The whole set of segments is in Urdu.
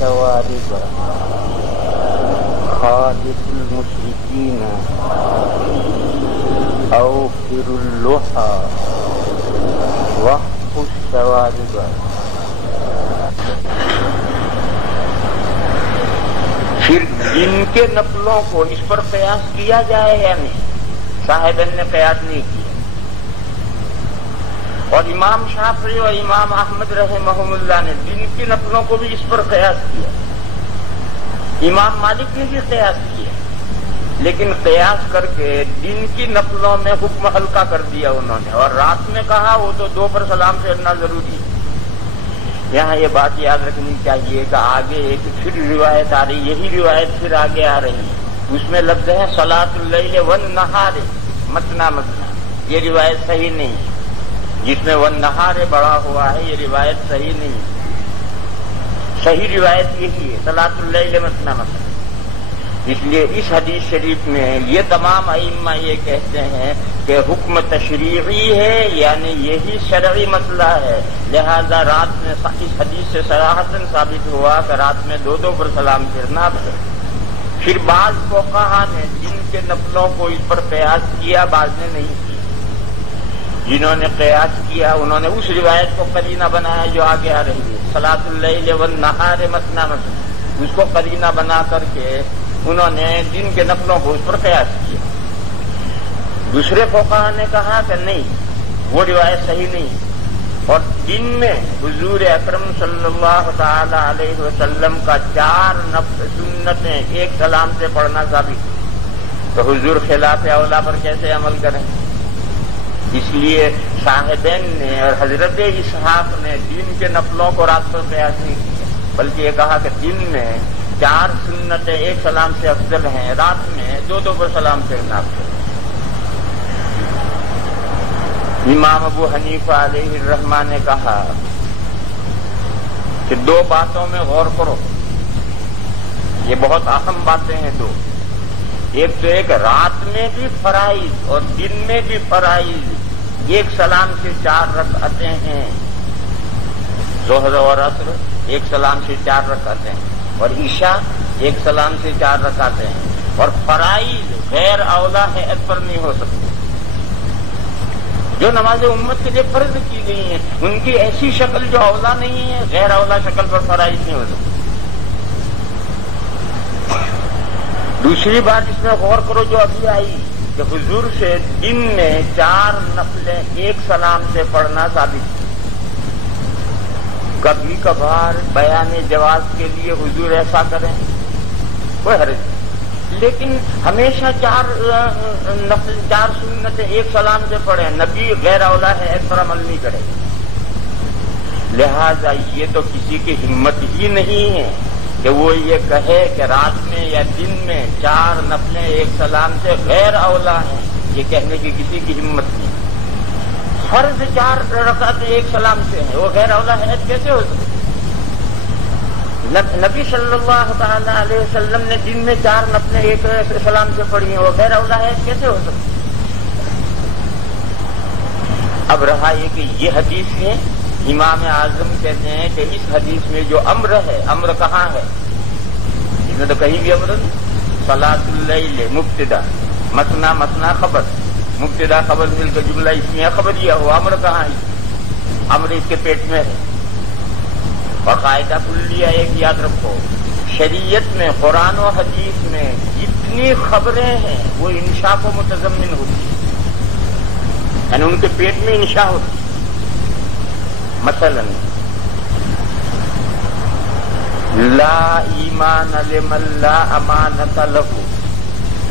الشوارب خالف المشركين أوفر اللحى وحف الشوارب. پھر جن کے نفلوں کو اس پر قیاس کیا جائے یا نہیں؟ صاحبین نے قیاس نہیں کیا، اور امام شافعی اور امام احمد رحمہم اللہ نے جن کی نفلوں کو بھی اس پر قیاس کیا، امام مالک نے بھی قیاس کیا، لیکن قیاس کر کے دن کی نفلوں میں حکم ہلکا کر دیا انہوں نے، اور رات میں کہا وہ تو دو پر سلام پھیرنا ضروری ہے۔ یہاں یہ بات یاد رکھنی چاہیے کہ آگے ایک پھر روایت آ رہی، یہی روایت پھر آگے آ رہی ہے، اس میں لفظ ہے صلاۃ اللیل والنہار مثنی مثنی، یہ روایت صحیح نہیں ہے، جس میں والنہار بڑا ہوا ہے یہ روایت صحیح نہیں ہے، صحیح روایت یہی ہے صلاۃ اللیل مثنی مثنی۔ اس لیے اس حدیث شریف میں یہ تمام ائمہ یہ کہتے ہیں کہ حکم تشریعی ہے، یعنی یہی شرعی مسئلہ ہے، لہذا رات میں اس حدیث سے صراحتاً ثابت ہوا کہ رات میں دو دو پر سلام پھرنا ہے۔ پھر بعض فقہا نے جن کے نفلوں کو اس پر قیاس کیا، بعض نے نہیں کیا۔ جنہوں نے قیاس کیا انہوں نے اس روایت کو قرینہ بنایا جو آگے آ رہی ہے صلاۃ اللیل والنہار مثنی مثنی، اس کو قرینہ بنا کر کے انہوں نے دن کے نفلوں کو اس پر قیاس کیا۔ دوسرے فقہا نے کہا کہ نہیں، وہ روایت صحیح نہیں، اور دن میں حضور اکرم صلی اللہ تعالی علیہ وسلم کا 4 سنتیں ایک سلام سے پڑھنا ثابت ہے، تو حضور خلاف اولا پر کیسے عمل کریں؟ اس لیے صاحبین نے اور حضرت اسحاق نے دن کے نفلوں کو رات پر قیاس نہیں کیا، بلکہ یہ کہا کہ دن میں 4 سنتیں ایک سلام سے افضل ہیں، رات میں دو دو پر سلام پھیرنا افضل ہے۔ امام ابو حنیفہ علیہ الرحمہ نے کہا کہ 2 باتوں میں غور کرو، یہ بہت اہم باتیں ہیں 2۔ ایک تو ایک رات میں بھی فرائض اور دن میں بھی فرائض ایک سلام سے 4 رکعتیں ہیں، ظہر اور عصر ایک سلام سے 4 رکعتیں ہیں، اور عشاء ایک سلام سے 4 رکعتیں ہیں، اور فرائض غیر اولا ہیئت پر نہیں ہو سکتے۔ جو نماز امت کے لیے فرض کی گئی ہیں ان کی ایسی شکل جو اولا نہیں ہے، غیر اولا شکل پر فرائض نہیں ہو سکتے۔ دوسری بات اس میں غور کرو جو ابھی آئی کہ حضور سے دن میں 4 نفلیں ایک سلام سے پڑھنا ثابت ہے۔ کبھی کبھار بیان جواز کے لیے حضور ایسا کریں کوئی حرج نہیں، لیکن ہمیشہ 4 سنتیں ایک سلام سے پڑھیں، نبی غیر اولا ہے اس پر عمل نہیں کرے، لہذا یہ تو کسی کی ہمت ہی نہیں ہے کہ وہ یہ کہے کہ رات میں یا دن میں 4 نفلیں ایک سلام سے غیر اولا ہیں، یہ کہنے کی کسی کی ہمت نہیں۔ فرض 4 رکعت ایک سلام سے ہیں، وہ غیر اولا ہے کیسے ہو سکتے؟ نبی صلی اللہ تعالی علیہ وسلم نے دن میں 4 نفلیں ایک سلام سے پڑھی ہیں، وہ غیر اولا ہے کیسے ہو سکتے؟ اب رہا یہ کہ یہ حدیث ہے، امام اعظم کہتے ہیں کہ اس حدیث میں جو امر ہے، امر کہاں ہے؟ اس میں تو کہیں بھی امر نہیں۔ صلاۃ اللیل مبتدا، مثنی مثنی خبر، مبتدا خبر مل کر جملہ اسمیہ خبریہ ہوا، امر کہاں ہے؟ امر اس کے پیٹ میں ہے۔ اور قاعدہ کلیہ ایک یاد رکھو، شریعت میں قرآن و حدیث میں جتنی خبریں ہیں وہ انشاء کو متضمن ہوتی ہیں، یعنی ان کے پیٹ میں انشاء ہوتی ہے۔ مثلا لا ایمان لمن لا امانت لہ،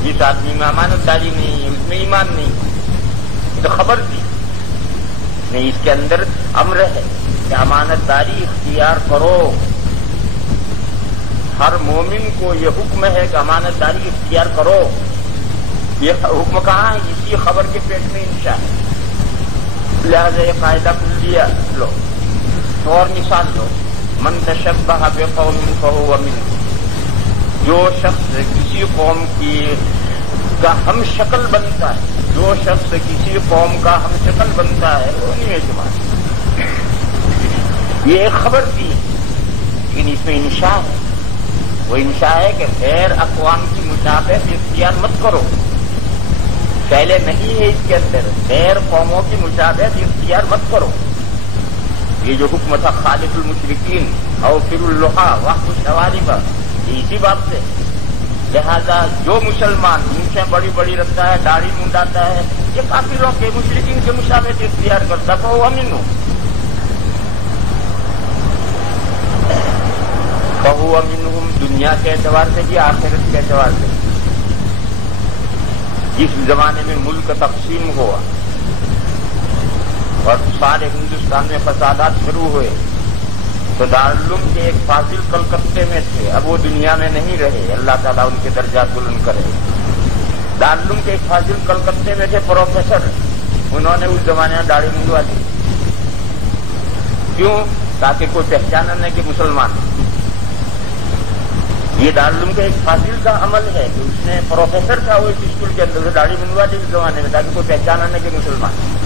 جس آدمی میں امانت داری نہیں ہے اس میں ایمان نہیں، یہ تو خبر دی نہیں، اس کے اندر امر ہے کہ امانت داری اختیار کرو۔ ہر مومن کو یہ حکم ہے کہ امانت داری اختیار کرو، یہ حکم کہاں ہے؟ اسی خبر کے پیٹ میں انشاء ہے، لہذا یہ قاعدہ کلیہ لو۔ اور مثال لو، من تشبہ بقوم فہو منہ، جو شخص کسی قوم کا ہم شکل بنتا ہے، جو شخص کسی قوم کا ہم شکل بنتا ہے وہ نہیں ہے جماعت۔ یہ ایک خبر دی لیکن اس میں انشاء ہے. وہ انشاء ہے کہ غیر اقوام کی مشابہت اختیار مت کرو. پہلے نہیں ہے اس کے اندر غیر قوموں کی مشابہت اختیار مت کرو. یہ جو حکم تھا خالق المشرکین او فر اللحا وحد الشوارب، اسی بات سے. لہذا جو مسلمان مونچھیں بڑی بڑی رکھتا ہے، داڑھی منڈاتا ہے، یہ کافروں کے مشرکین کے مشابہت اختیار کرتا فہو امین. فہو منہم، دنیا کے اعتبار سے بھی آخرت کے اعتبار سے. جس زمانے میں ملک تقسیم ہوا اور سارے ہندوستان میں فسادات شروع ہوئے تو دارالعلوم کے ایک فاضل کلکتے میں تھے، اب وہ دنیا میں نہیں رہے، اللہ تعالیٰ ان کے درجات بلند کرے. دارالعلوم کے ایک فاضل کلکتے میں تھے پروفیسر، انہوں نے اس زمانے میں داڑھی منڈوا دی. کیوں؟ تاکہ کوئی پہچانا نہ کہ مسلمان. یہ دارالعلوم کے ایک فاضل کا عمل ہے کہ اس نے پروفیسر تھا وہ اس اسکول کے اندر داڑھی منڈوا دی اس زمانے میں تاکہ کوئی پہچانا نہ کہ مسلمان.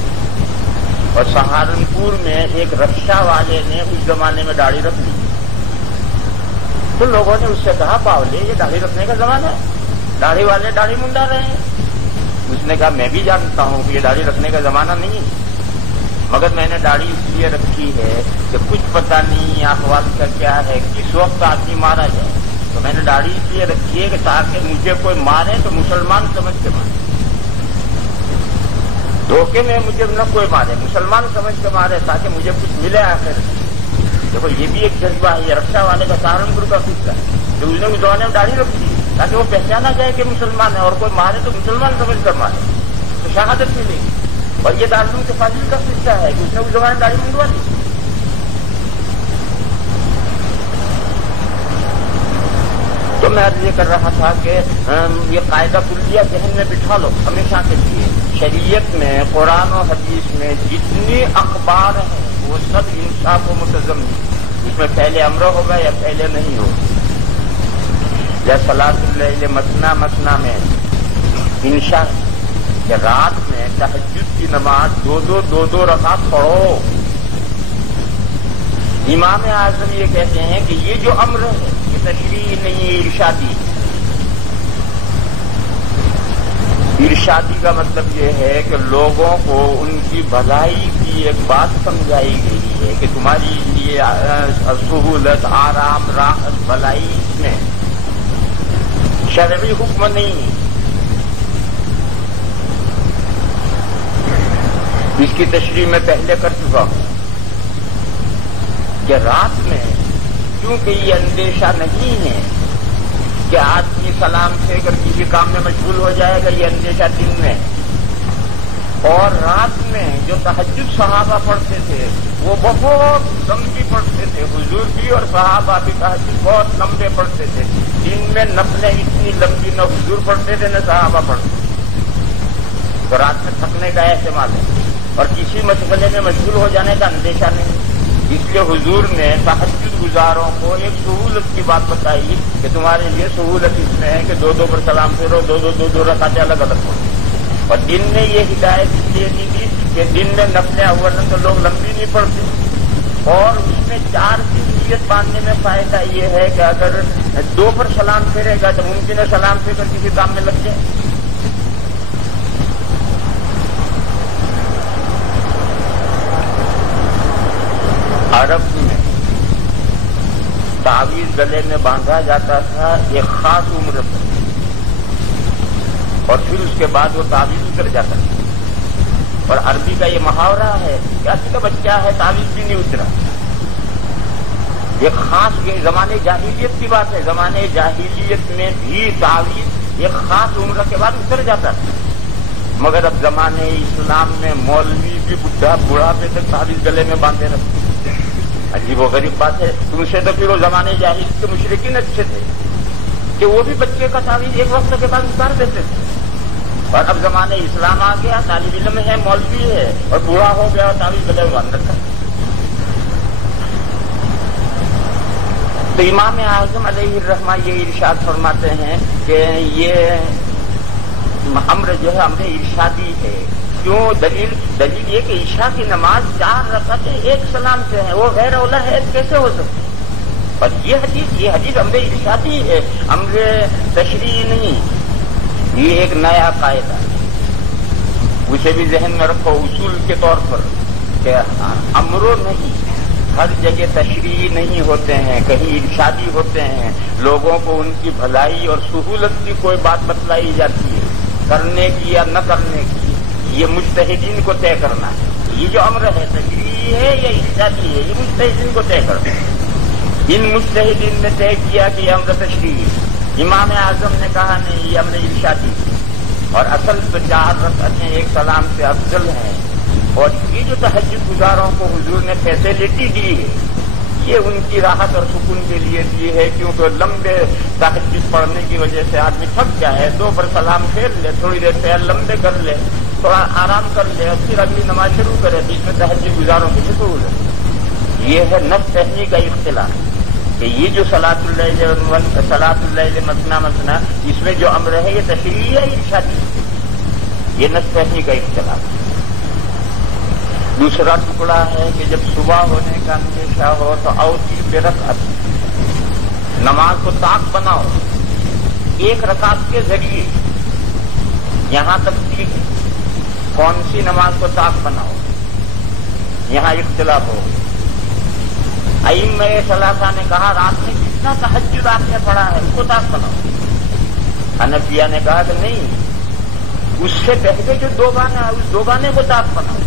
اور سہارنپور میں ایک رکشا والے نے اس زمانے میں داڑھی رکھ لی تو لوگوں نے اس سے کہا باولے یہ داڑھی رکھنے کا زمانہ ہے، داڑھی والے داڑھی منڈا رہے ہیں. اس نے کہا میں بھی جانتا ہوں کہ یہ داڑھی رکھنے کا زمانہ نہیں ہے، مگر میں نے داڑھی اس لیے رکھی ہے کہ کچھ پتہ نہیں احوال کا کیا ہے، کس وقت آدمی مارا جائے. تو میں نے داڑھی اس لیے رکھی ہے کہ تاکہ مجھے کوئی مارے تو مسلمان سمجھ کے مارے، دھوکے میں مجھے نہ کوئی مارے، مسلمان سمجھ کے مارے تاکہ مجھے کچھ ملے آخر. دیکھو یہ بھی ایک جذبہ ہے. یہ رکشا والے کا سہارنپور کا قصہ ہے کہ اس نے اس زمانے میں داڑھی رکھی تاکہ وہ پہچانا جائے کہ مسلمان ہے اور کوئی مارے تو مسلمان سمجھ کر مارے تو شہادت ملے گی. اور یہ دارالعلوم کے فاضل کا قصہ ہے کہ اس نے اس زمانے میں داڑھی منڈوا دی. تو میں عرض یہ کر رہا تھا کہ یہ قاعدہ کلیہ ذہن میں بٹھا لو ہمیشہ کے لیے. شریعت میں قرآن و حدیث میں جتنے اخبار ہیں وہ سب انصاف و متضمن. اس میں پہلے امر ہوگا یا پہلے نہیں ہوگا. یا صلاۃ اللیل مثنی مثنی میں انشاء کہ رات میں تہجد کی نماز دو رکعت پڑھو. امام اعظم یہ کہتے ہیں کہ یہ جو امر ہے یہ تشریح نہیں ہے، ارشادی. ارشادی کا مطلب یہ ہے کہ لوگوں کو ان کی بھلائی کی ایک بات سمجھائی گئی ہے کہ تمہاری لیے سہولت، آرام، راحت، بھلائی اس میں شرعی حکم نہیں. اس کی تشریح میں پہلے کر چکا ہوں کہ رات میں کیونکہ یہ اندیشہ نہیں ہے کہ آدمی سلام پھیر کر کسی کام میں مشغول ہو جائے گا، یہ اندیشہ دن میں. اور رات میں جو تہجد صحابہ پڑھتے تھے وہ بہت لمبی پڑھتے تھے، حضور بھی اور صحابہ بھی تہجد بہت لمبے پڑھتے تھے. دن میں نفلیں اتنی لمبی نہ حضور پڑھتے تھے نہ صحابہ پڑھتے تھے. تو رات میں تھکنے کا احتمال ہے اور کسی مشغلے میں مشغول ہو جانے کا اندیشہ نہیں. اس لیے حضور نے تہجد گزاروں کو ایک سہولت کی بات بتائی کہ تمہارے لیے سہولت اس میں ہے کہ دو پر سلام پھیرو، دو رکعتیں الگ الگ پڑھو. اور دن میں یہ ہدایت اس لیے دی تھی کہ دن میں نفلیں اولن تو لوگ لمبی نہیں پڑھتے. اور اس میں 4 کی نیت باندھنے میں فائدہ یہ ہے کہ اگر 2 پر سلام پھیرے گا تو ممکن ہے سلام پھیر کر کسی کام میں لگ جائے. عرب میں تعویذ گلے میں باندھا جاتا تھا ایک خاص عمر پر اور پھر اس کے بعد وہ تعویذ اتر جاتا تھا. اور عربی کا یہ محاورہ ہے کہ اصل کا بچہ ہے تعویذ بھی نہیں اترا. ایک خاص یہ زمانے جاہلیت کی بات ہے، زمانے جاہلیت میں بھی تعویذ ایک خاص عمر کے بعد اتر جاتا تھا. مگر اب زمانے اسلام میں مولوی بھی بڑھاپے تک تعویذ گلے میں باندھے رکھتے. عجیب و غریب بات ہے. تم سے تو پھر وہ زمانے جاہلیت کے مشرکین اچھے تھے کہ وہ بھی بچے کا تعویذ ایک وقت کے بعد اتار دیتے تھے. اور اب زمانے اسلام آ گیا، طالب علم ہے، مولوی ہے اور بوڑھا ہو گیا اور تعویذ گلے میں باندھ رکھا. تو امام اعظم علیہ الرحمہ یہ ارشاد فرماتے ہیں کہ یہ امر جو ہے امر ارشادی ہے. کیوں؟ دلیل یہ کہ عشاء کی نماز 4 رکعتیں ایک سلام سے ہیں، وہ غیر اولا ہے کیسے ہو سکتی؟ اور یہ حدیث امر ارشادی ہے، امر تشریعی نہیں. یہ ایک نیا قاعدہ ہے، اسے بھی ذہن میں رکھو اصول کے طور پر کہ امرو نہیں، ہر جگہ تشریعی نہیں ہوتے ہیں، کہیں ارشادی ہوتے ہیں. لوگوں کو ان کی بھلائی اور سہولت کی کوئی بات بتلائی جاتی ہے، کرنے کی یا نہ کرنے کی، یہ مجتہدین کو طے کرنا ہے. یہ جو امر ہے تشریعی ہے یا ارشادی ہے، یہ مجتہدین کو طے کرنا ہے. ان مجتہدین نے طے کیا کہ یہ امر تشریعی. امام اعظم نے کہا نہیں، یہ امر ارشادی. اور اصل تو 4 رکعتیں ایک سلام سے افضل ہیں. اور یہ جو تہجد گزاروں کو حضور نے فیسلٹی دی ہے، یہ ان کی راحت اور سکون کے لیے دی ہے، کیونکہ لمبے تہجد پڑھنے کی وجہ سے آدمی تھک گیا ہے، 2 پر سلام پھیر لے، تھوڑی دیر پیر لمبے کر لے، تھوڑا آرام کر لے اور پھر اگلی نماز شروع کرے. تو اس میں تہجد گزاروں کی شکول ہے. یہ ہے نفس فہمی کا اختلاف کہ یہ جو صلاۃ اللیل مثنی مثنی، اس میں جو امر ہے یہ تشریعی ہے ارشادی. یہ نفس فہمی کا اختلاف. دوسرا ٹکڑا ہے کہ جب صبح ہونے کا اندیشہ ہو تو اوتر برکعت، نماز کو طاق بناؤ 1 رکعت کے ذریعے. یہاں تک ٹھیک ہے، کون سی نماز کو طاق بناؤ، یہاں اختلاف ہو. ائمہ ثلاثہ نے کہا رات میں جتنا تہجد آپ نے پڑھا ہے اس کو طاق بناؤ. حنفیہ نے کہا کہ نہیں، اس سے پہلے جو 2 گانے اس 2 گانے کو طاق بناؤ.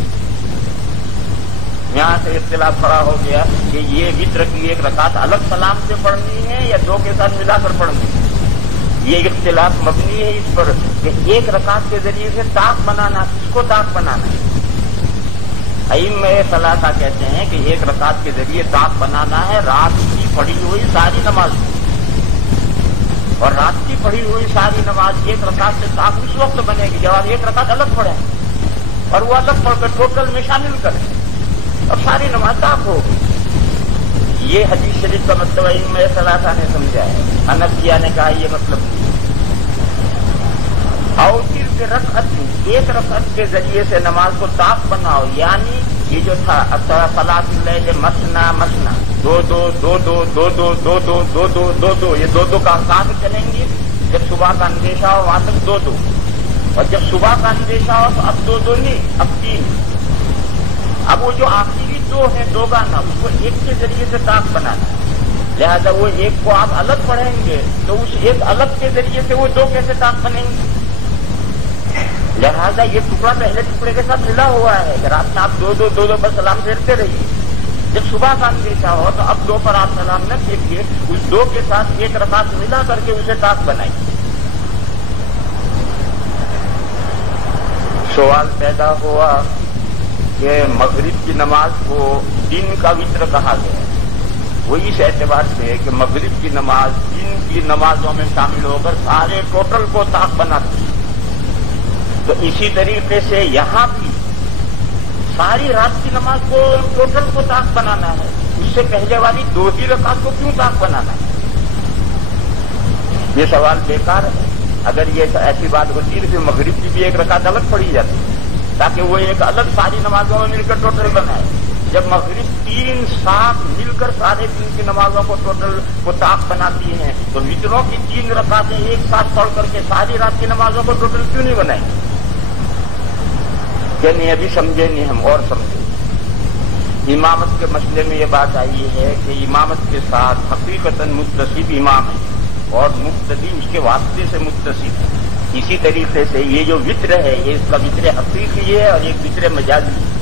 یہاں سے اختلاف کھڑا ہو گیا کہ یہ وتر کی 1 رکعت الگ سلام سے پڑھنی ہے یا 2 کے ساتھ ملا کر پڑھنی ہے. یہ اختلاف مبنی ہے اس پر کہ 1 رکعت کے ذریعے سے طاق بنانا، کس کو طاق بنانا ہے. ائمہ ثلاثہ کہتے ہیں کہ 1 رکعت کے ذریعے طاق بنانا ہے رات کی پڑھی ہوئی ساری نماز. اور رات کی پڑھی ہوئی ساری نماز 1 رکعت سے طاق اس وقت بنے گی جب آپ 1 رکعت الگ پڑھیں اور وہ الگ پڑھ کر ٹوٹل میں شامل کریں، اب ساری نماز طاق ہوگی. یہ حدیث شریف کا مطلب ائمہ ثلاثہ نے سمجھا ہے. حنفیہ نے کہا یہ مطلب نہیں. اوتر برکعت، 1 رکعت کے ذریعے سے نماز کو طاق بناؤ، یعنی یہ جو تھا صلاۃ اللیل مثنی مثنی، 2 2 2 2 2 2 2 2 2 2 2 2، یہ 2 2 کا کہاں سے چلیں گے. جب صبح کا اندیشہ ہو وہاں تک 2 2، اور جب صبح کا اندیشہ ہو تو اب 2 2 نہیں، اب 3. اب وہ جو آخری 2 ہے 2 گانا، اس کو 1 کے ذریعے سے طاق بنانا ہے. لہذا وہ 1 کو آپ الگ پڑھیں گے تو اس 1 الگ کے ذریعے سے وہ 2 کیسے طاق بنیں گے. لہذا یہ ٹکڑا پہلے ٹکڑے کے ساتھ ملا ہوا ہے کہ رات میں آپ 2 2 2 2 پر سلام پھیرتے رہیے. جب صبح کا اندیشہ ہو تو اب 2 پر آپ سلام نہ پھیریے، اس 2 کے ساتھ 1 رکعت ملا کر کے اسے طاق بنائیے. سوال پیدا ہوا کہ مغرب کی نماز کو دن کا وتر کہا گیا. وہ اس اعتبار سے کہ مغرب کی نماز دن کی نمازوں میں شامل ہو کر سارے ٹوٹل کو طاق بناتی ہے. تو اسی طریقے سے یہاں بھی ساری رات کی نماز کو ٹوٹل کو طاق بنانا ہے. اس سے پہلے والی 2 ہی رکعت کو کیوں طاق بنانا ہے؟ یہ سوال بیکار ہے. اگر یہ ایسی بات ہوتی ہے پھر مغرب کی بھی 1 رکعت الگ پڑھی جاتی تاکہ وہ ایک الگ ساری نمازوں میں مل کر ٹوٹل بنائے. جب مغرب 3 ساتھ مل کر سارے دن کی نمازوں کو ٹوٹل کو طاق بناتی ہیں تو وتروں کی 3 رکعتیں ایک ساتھ پڑھ کر کے ساری رات کی نمازوں کو ٹوٹل کیوں نہیں بنائیں؟ کہ نہیں ابھی سمجھے نہیں، ہم اور سمجھیں. امامت کے مسئلے میں یہ بات آئی ہے کہ امامت کے ساتھ حقیقتاً متصف امام ہے اور مقتدی اس کے واسطے سے متصف ہے. اسی طریقے سے یہ جو وطر ہے یہ اس کا وطر حقیقی ہے اور ایک وطر مجازی ہے.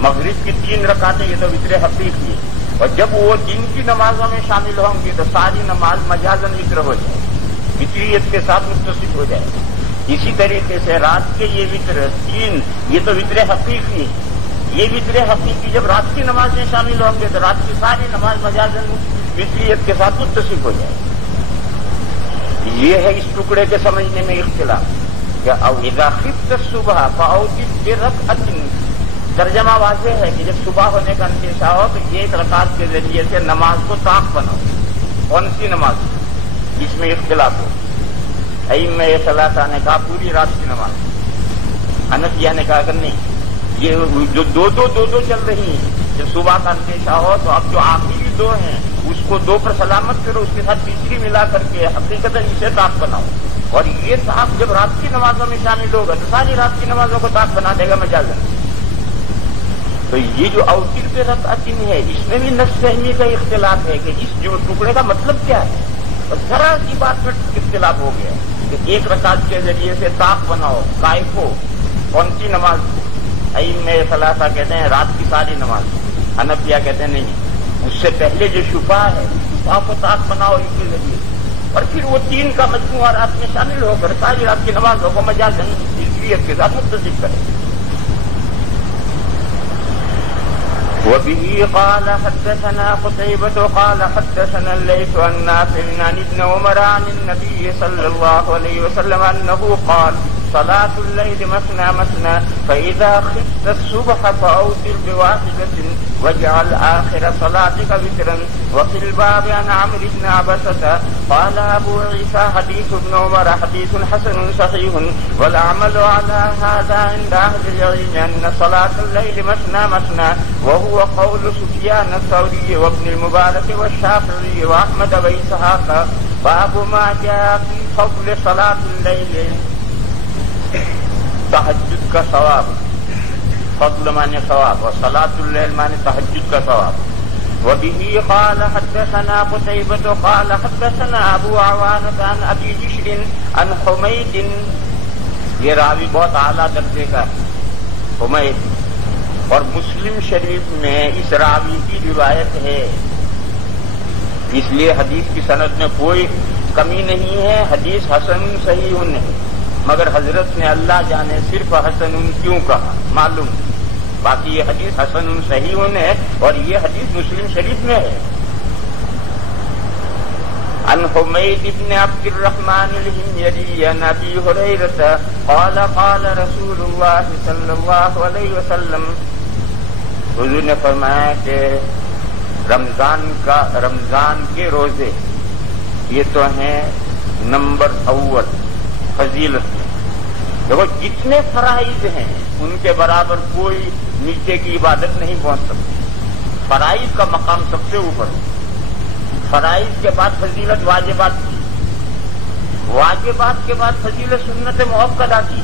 مغرب کی 3 رکعتیں یہ تو وطر حقیقی ہے، اور جب وہ دن کی نمازوں میں شامل ہوں گی تو ساری نماز مجازن وطر ہو جائے، وطریت کے ساتھ متصف ہو جائے. اسی طریقے سے رات کے یہ وطر 3 یہ تو وطر حقیقی ہے. یہ وطر حقیقی جب رات کی نماز میں شامل ہوں گے تو رات کی ساری نماز مجازن وطریت کے ساتھ متصف ہو جائے. یہ ہے اس ٹکڑے کے سمجھنے میں اختلاف کہ اذا خفت الصبح فاوتر برکعت. ترجمہ واضح ہے کہ جب صبح ہونے کا اندیشہ ہو تو 1 رکعت کے ذریعے سے نماز کو طاق بناؤ. کون سی نماز؟ جس میں اختلاف ہو. ائمہ ثلاثہ نے کہا پوری رات کی نماز. حنفیہ نے کہا کہ نہیں، یہ جو 2 2 2 2 چل رہی ہیں جب صبح کا اندیشہ ہو تو اب جو آخری 2 ہیں اس کو 2 پر سلامت کرو، اس کے ساتھ تیسری ملا کر کے حقیقت اسے طاق بناؤ. اور یہ طاق جب رات کی نمازوں میں شامل ہوگا تو ساری رات کی نمازوں کو طاق بنا دے گا مجازن. تو یہ جو اوتر پہ رکعتین ہے اس میں بھی نفس فہمی کا اختلاف ہے کہ اس جو ٹکڑے کا مطلب کیا ہے. اور ذرا سی بات میں اختلاف ہو گیا کہ 1 رکعت کے ذریعے سے طاق بناؤ قائف ہو. کون سی نماز کو؟ ائمہ ثلاثہ کہتے ہیں رات کی ساری نماز. حنفیہ کہتے ہیں نہیں، اس سے پہلے جو شفا ہے شفا کو طاق بناؤ اس کے ذریعے، اور پھر وہ 3 کا مجموعہ رات میں شامل ہو کر ساری رات کی نمازوں کو مجازن جزویت کے ساتھ متصل کرے. وبه قال حدثنا قتيبة قال حدثنا الليث عن نافع عن ابن عمر عن النبي صلى الله عليه وسلم أنه قال صلاة الليل مثنى مثنى فإذا خفت الصبح فأوتر ب1 واجعل آخر صلاتك وترا. وفي الباب عن عمرو بن عبسة قال أبو عيسى حديث ابن عمر حديث حسن صحيح والعمل على هذا عند أهل العلم أن صلاة الليل مثنى مثنى وهو قول سفيان الثوري وابن المبارك والشافعي وأحمد وإسحاق. باب ما جاء في فضل صلاة الليل. تہجد کا ثواب، فضل مانے ثواب اور صلاۃ اللیل مانے تہجد کا ثواب. وبه قال حدثنا قتيبة قال حدثنا ابو عوانة عن ابي بشر عن حمید. یہ راوی بہت اعلیٰ درجے کا ہے حمید، اور مسلم شریف میں اس راوی کی روایت ہے، اس لیے حدیث کی سند میں کوئی کمی نہیں ہے. حدیث حسن صحیح نہیں، مگر حضرت نے اللہ جانے صرف حسن کیوں کہا معلوم. باقی یہ حدیث حسن صحیح ہے اور یہ حدیث مسلم شریف میں ہے. عن حمید بن عبد الرحمن الحميري عن ابي هريرة قال قال رسول الله صلی اللہ علیہ وسلم. حضور نے فرمایا کہ رمضان کے روزے یہ تو ہیں نمبر اول فضیلت میں. دیکھو جتنے فرائض ہیں ان کے برابر کوئی نیچے کی عبادت نہیں پہنچ سکتی. فرائض کا مقام سب سے اوپر. فرائض کے بعد فضیلت واجبات کی، واجبات کے بعد فضیلت سنت مؤکدہ کی،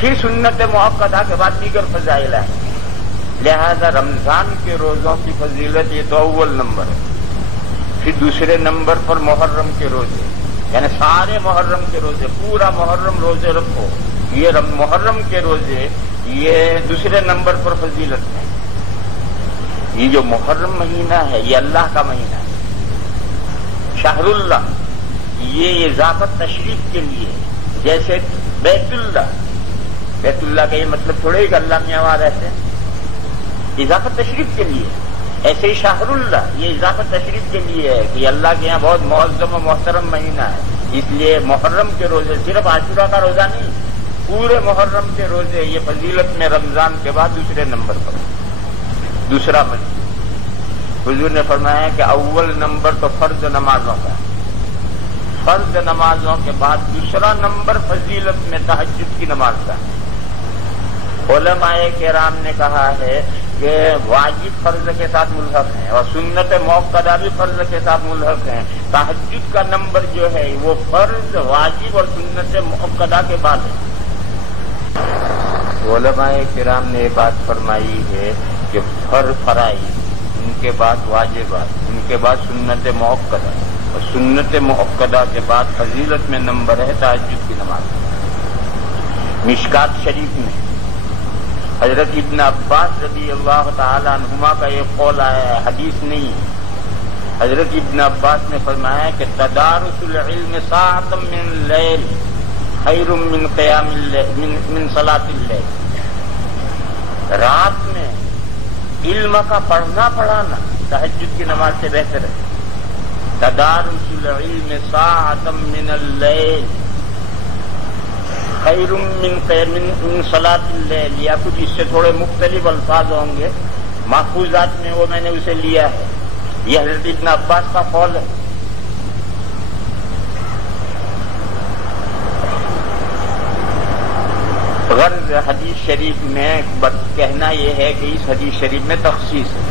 پھر سنت مؤکدہ کے بعد دیگر فضائل ہیں. لہذا رمضان کے روزوں کی فضیلت یہ تو اول نمبر ہے. پھر دوسرے نمبر پر محرم کے روزے، یعنی سارے محرم کے روزے، پورا محرم روزے رکھو. یہ محرم کے روزے یہ دوسرے نمبر پر فضیلت ہے. یہ جو محرم مہینہ ہے یہ اللہ کا مہینہ ہے، شہر اللہ. یہ اضافت تشریف کے لیے، جیسے بیت اللہ کا یہ مطلب تھوڑے ہی کہ اللہ میں وہاں رہتے ہیں، اضافت تشریف کے لیے. ایسے ہی شہر اللہ یہ اضافت تشریف کے لیے ہے کہ اللہ کے یہاں بہت معظم و محترم مہینہ ہے. اس لیے محرم کے روزے صرف عاشورہ کا روزہ نہیں، پورے محرم کے روزے یہ فضیلت میں رمضان کے بعد دوسرے نمبر پر. دوسرا مہینہ حضور نے فرمایا کہ اول نمبر تو فرض نمازوں کا، فرض نمازوں کے بعد دوسرا نمبر فضیلت میں تہجد کی نماز کا. علماء کرام نے کہا ہے کہ واجب فرض کے ساتھ ملحق ہیں اور سنت مؤکدہ بھی فرض کے ساتھ ملحق ہیں. تہجد کا نمبر جو ہے وہ فرض، واجب اور سنت مؤکدہ کے بعد ہے. علماء کرام نے یہ بات فرمائی ہے کہ فرائض، ان کے بعد واجبات، ان کے بعد سنت مؤکدہ، اور سنت مؤکدہ کے بعد فضیلت میں نمبر ہے تہجد کی نماز. مشکات شریف میں حضرت ابن عباس رضی اللہ تعالی عنہما کا یہ قول آیا ہے، حدیث نہیں. حضرت ابن عباس نے فرمایا کہ تدارس العلم ساعۃ من اللیل خیر من قیام اللیل من صلاۃ اللیل. رات میں علم کا پڑھانا تہجد کی نماز سے بہتر ہے. تدارس العلم ساعۃ من اللیل خیر من صلاۃ اللیل، یا کچھ اس سے تھوڑے مختلف الفاظ ہوں گے، محفوظات میں وہ میں نے اسے لیا ہے. یہ حضرت ابن عباس کا قول ہے. غرض حدیث شریف میں کہنا یہ ہے کہ اس حدیث شریف میں تخصیص ہے.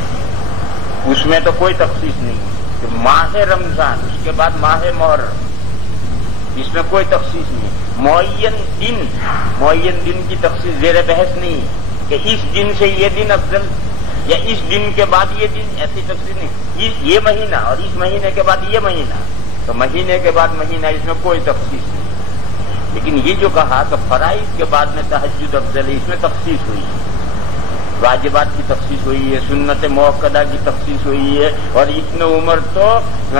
اس میں تو کوئی تخصیص نہیں ہے کہ ماہ رمضان اس کے بعد ماہ محرم، اس میں کوئی تخصیص نہیں ہے۔ معین دن کی تخصیص زیر بحث نہیں ہے کہ اس دن سے یہ دن افضل یا اس دن کے بعد یہ دن، ایسی تخصیص نہیں۔ یہ مہینہ اور اس مہینے کے بعد یہ مہینہ، تو مہینے کے بعد مہینہ، اس میں کوئی تخصیص نہیں۔ لیکن یہ جو کہا کہ فرائض کے بعد میں تہجد افضل ہے، اس میں تخصیص ہوئی ہے، واجبات کی تخصیص ہوئی ہے، سنت موقدہ کی تخصیص ہوئی ہے، اور ابن عمر تو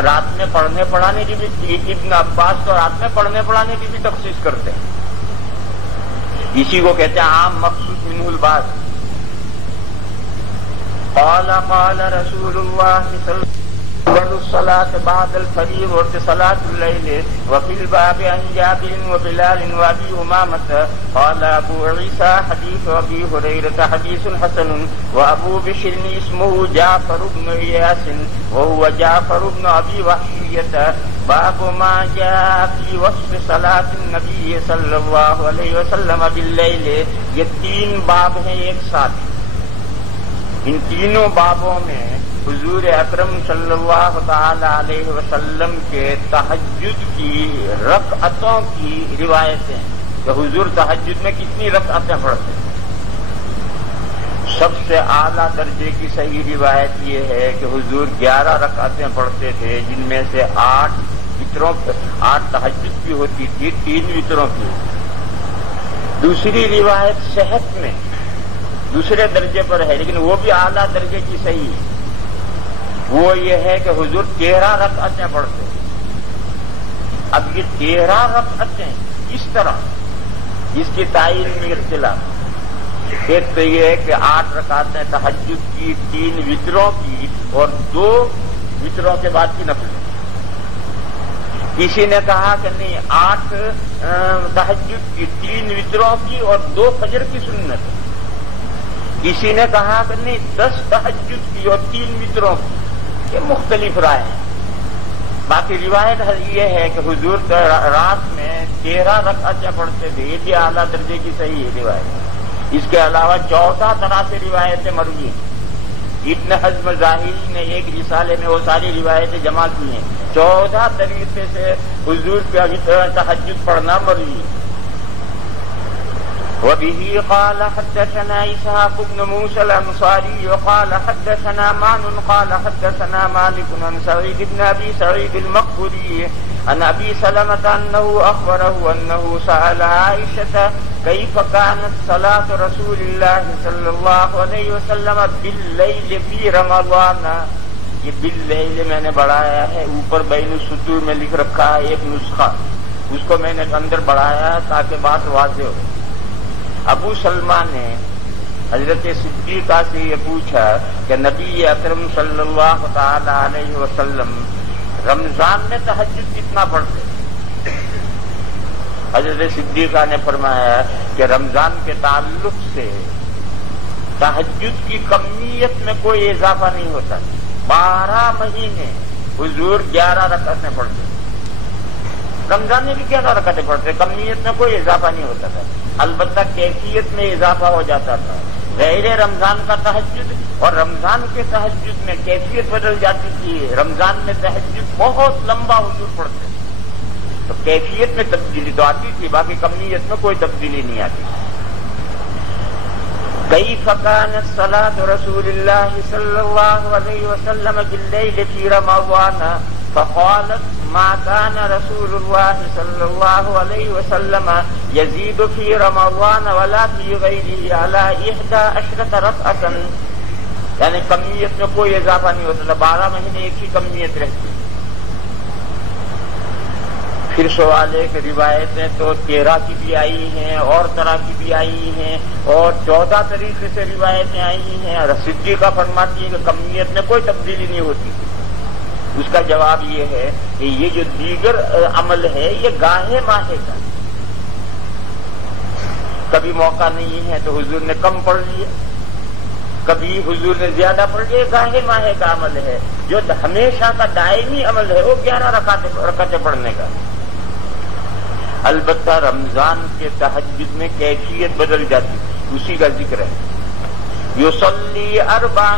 رات میں پڑھنے پڑھانے کی بھی، ابن عباس تو رات میں پڑھنے پڑھانے کی بھی تخصیص کرتے ہیں۔ اسی کو کہتے ہیں عام مخصوص منہ الباس۔ قال رسول اللہ صلی اللہ علیہ وسلم الصلاة بعد الفریضة صلاة الليل وفي الباب عن جابر وبلال وابي أمامة قال أبو عيسى حديث أبي هريرة حديث حسن وأبو بشر اسمه جعفر بن إياس وهو جعفر بن أبي وحشية باب ما جاء في وصف صلاة النبي صلی اللہ علیہ وسلم بالليل۔ یہ تین باب ہیں ایک ساتھ، ان تینوں بابوں میں حضور اکرم صلی اللہ تعالی علیہ وسلم کے تہجد کی رکعتوں کی روایتیں کہ حضور تہجد میں کتنی رکعتیں پڑھتے ہیں۔ سب سے اعلیٰ درجے کی صحیح روایت یہ ہے کہ حضور 11 رکعتیں پڑھتے تھے، جن میں سے 8 تہجد کی ہوتی تھی، 3 وتروں کی۔ دوسری روایت صحت میں دوسرے درجے پر ہے، لیکن وہ بھی اعلیٰ درجے کی صحیح ہے، وہ یہ ہے کہ حضور 13 رکعتیں پڑھتے ہیں۔ اب یہ 13 رکعتیں کس طرح، اس کی تعین میں اختلاف۔ ایک تو یہ ہے کہ 8 رکعتیں تہجد کی، 3 وتروں کی اور 2 وتروں کے بعد کی نفل۔ کسی نے کہا کہ نہیں، 8 تہجد کی، 3 وتروں کی اور 2 فجر کی سنت۔ کسی نے کہا کہ نہیں، 10 تہجد کی اور 3 وتروں کی۔ یہ مختلف رائے ہیں۔ باقی روایت یہ ہے کہ حضور رات میں 13 رکعتیں پڑھتے تھے، یہ بھی اعلیٰ درجے کی صحیح ہے روایت۔ اس کے علاوہ 14 طرح سے روایتیں مروی ہیں۔ ابن حزم ظاہری نے ایک رسالے میں وہ ساری روایتیں جمع کی ہیں، 14 طریقے سے حضور کے تہجد پڑھنا مروی ہے۔ وبه قال حدثنا إسحاق بن موسى الأنصاري وقال حدثنا معن قال حدثنا مالك عن سعيد بن أبي سعيد المقبري عن أبي سلمة أنه أخبره أنه سأل عائشة كيف كانت صلاة رسول الله صلى الله عليه وسلم بالليل في رمضان۔ یہ باللیل میں نے بڑھایا ہے، اوپر بین السطور میں لکھ رکھا ہے ایک نسخہ، اس کو میں نے اندر بڑھایا ہے تاکہ بات واضح ہو۔ ابو سلمہ نے حضرت صدیقہ سے یہ پوچھا کہ نبی اکرم صلی اللہ تعالی علیہ وسلم رمضان میں تہجد کتنا پڑھتے؟ حضرت صدیقہ نے فرمایا کہ رمضان کے تعلق سے تہجد کی کمیت میں کوئی اضافہ نہیں ہوتا، 12 مہینے حضور 11 رکعتیں پڑھتے، رمضان میں بھی 11 رکعتیں پڑھتے، کمیت میں کوئی اضافہ نہیں ہوتا تھا، البتہ کیفیت میں اضافہ ہو جاتا تھا۔ غیر رمضان کا تہجد اور رمضان کے تہجد میں کیفیت بدل جاتی تھی۔ رمضان میں تہجد بہت لمبا حضور پڑھتے تو کیفیت میں تبدیلی تو آتی تھی، باقی کمیت میں کوئی تبدیلی نہیں آتی۔ کیف کانت صلاة رسول اللہ صلی اللہ علیہ وسلم باللیل فی رمضان فقالت ما كان رسول الله صلى الله عليه وسلم يزيد في رمضان ولا في غيره على 11 ركعة، یعنی کمیت میں کوئی اضافہ نہیں ہوتا تھا، 12 مہینے ایک ہی کمیت رہتی۔ پھر سوال ہے کہ روایتیں تو 13 کی بھی آئی ہیں اور طرح کی بھی آئی ہیں اور 14 طریقے سے روایتیں آئی ہیں، اور صدیقہ فرماتی ہے کہ کمیت میں کوئی تبدیلی نہیں ہوتی تھی۔ اس کا جواب یہ ہے کہ یہ جو دیگر عمل ہے یہ گاہے ماہے کا، کبھی موقع نہیں ہے تو حضور نے کم پڑھ لیا، کبھی حضور نے زیادہ پڑھ لیا، گاہے ماہے کا عمل ہے۔ جو ہمیشہ کا دائمی عمل ہے وہ 11 رکعتیں پڑھنے کا۔ البتہ رمضان کے تہجد میں کیفیت بدل جاتی، اسی کا ذکر ہے۔ یصلی 4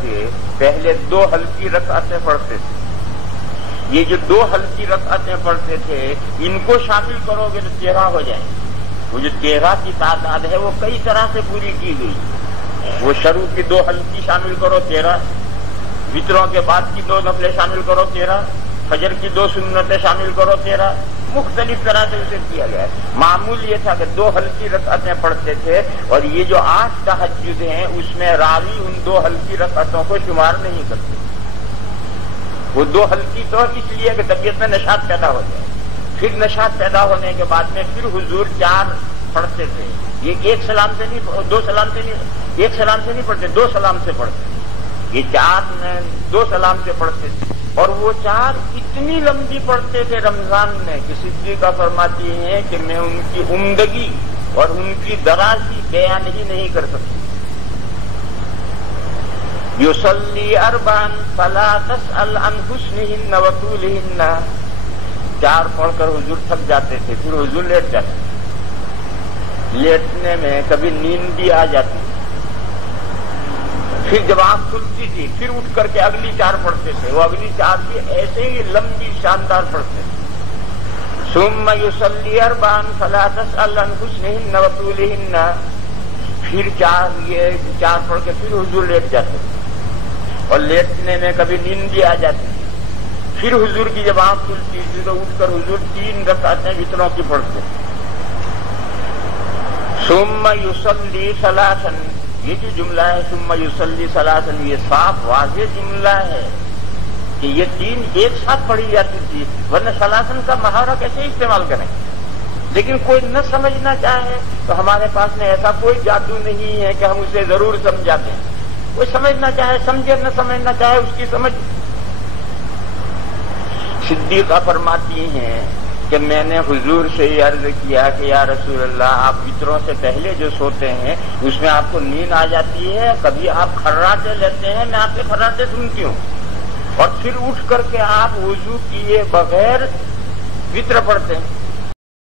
کے پہلے 2 ہلکی رکعتیں پڑھتے تھے. یہ جو 2 ہلکی رکعتیں پڑھتے تھے ان کو شامل کرو گے تو 13 ہو جائیں. وہ جو 13 کی تعداد ہے وہ کئی طرح سے پوری کی گئی. وہ شروع کی 2 ہلکی شامل کرو 13، وطروں کے بعد کی 2 نفلیں شامل کرو 13، فجر کی 2 سنتیں شامل کرو 13. مختلف طرح سے اسے کیا گیا ہے. معمول یہ تھا کہ 2 ہلکی رکعتیں پڑھتے تھے، اور یہ جو 8 تہجد ہیں اس میں راوی ان 2 ہلکی رکعتوں کو شمار نہیں کرتے. وہ 2 ہلکی تو اس لیے کہ طبیعت میں نشاط پیدا ہو جائے. پھر نشاط پیدا ہونے کے بعد میں پھر حضور 4 پڑھتے تھے. یہ 1 سلام سے نہیں، 2 سلام سے نہیں، 1 سلام سے نہیں پڑھتے، 2 سلام سے پڑھتے. یہ 4 2 سلام سے پڑھتے تھے، اور وہ 4 اتنی لمبی پڑھتے تھے رمضان میں کہ صدیقہ فرماتی ہیں کہ میں ان کی عمدگی اور ان کی درازی بیان ہی نہیں کر سکتی. یصلی 4 فلا تسأل عن حسنہن وطولہن. 4 پڑھ کر حضور تھک جاتے تھے، پھر حضور لیٹ جاتے. لیٹنے میں کبھی نیند بھی آ جاتی، پھر جب آنکھ کھلتی تھی پھر اٹھ کر کے اگلی 4 پڑھتے تھے. وہ اگلی 4 بھی ایسے ہی لمبی شاندار پڑھتے تھے. ثم یصلی 4 فلا تسأل عن حسنہن وطولہن. پھر 4 پڑھ کے پھر حضور لیٹ جاتے تھے، اور لیٹنے میں کبھی نیند بھی آ جاتی. پھر حضور کی جب آنکھ کھلتی تھی تو اٹھ کر حضور 3 رکعتیں وطروں کی پڑھتے. ثم یصلی 3. یہ جو جملہ ہے ثم یصلی 3، یہ صاف واضح جملہ ہے کہ یہ 3 ایک ساتھ پڑھی جاتی تھی، ورنہ 3 کا محاورہ کیسے استعمال کریں. لیکن کوئی نہ سمجھنا چاہے تو ہمارے پاس میں ایسا کوئی جادو نہیں ہے کہ ہم اسے ضرور سمجھا دیں. کوئی سمجھنا چاہے سمجھے، نہ سمجھنا چاہے اس کی سمجھ. صدیقہ فرماتی ہیں کہ میں نے حضور سے یہ عرض کیا کہ یا رسول اللہ، آپ وطروں سے پہلے جو سوتے ہیں اس میں آپ کو نیند آ جاتی ہے، کبھی آپ خراٹے لیتے ہیں، میں آپ کے خراٹے سنتی ہوں، اور پھر اٹھ کر کے آپ وضو کیے بغیر وطر پڑھتے ہیں.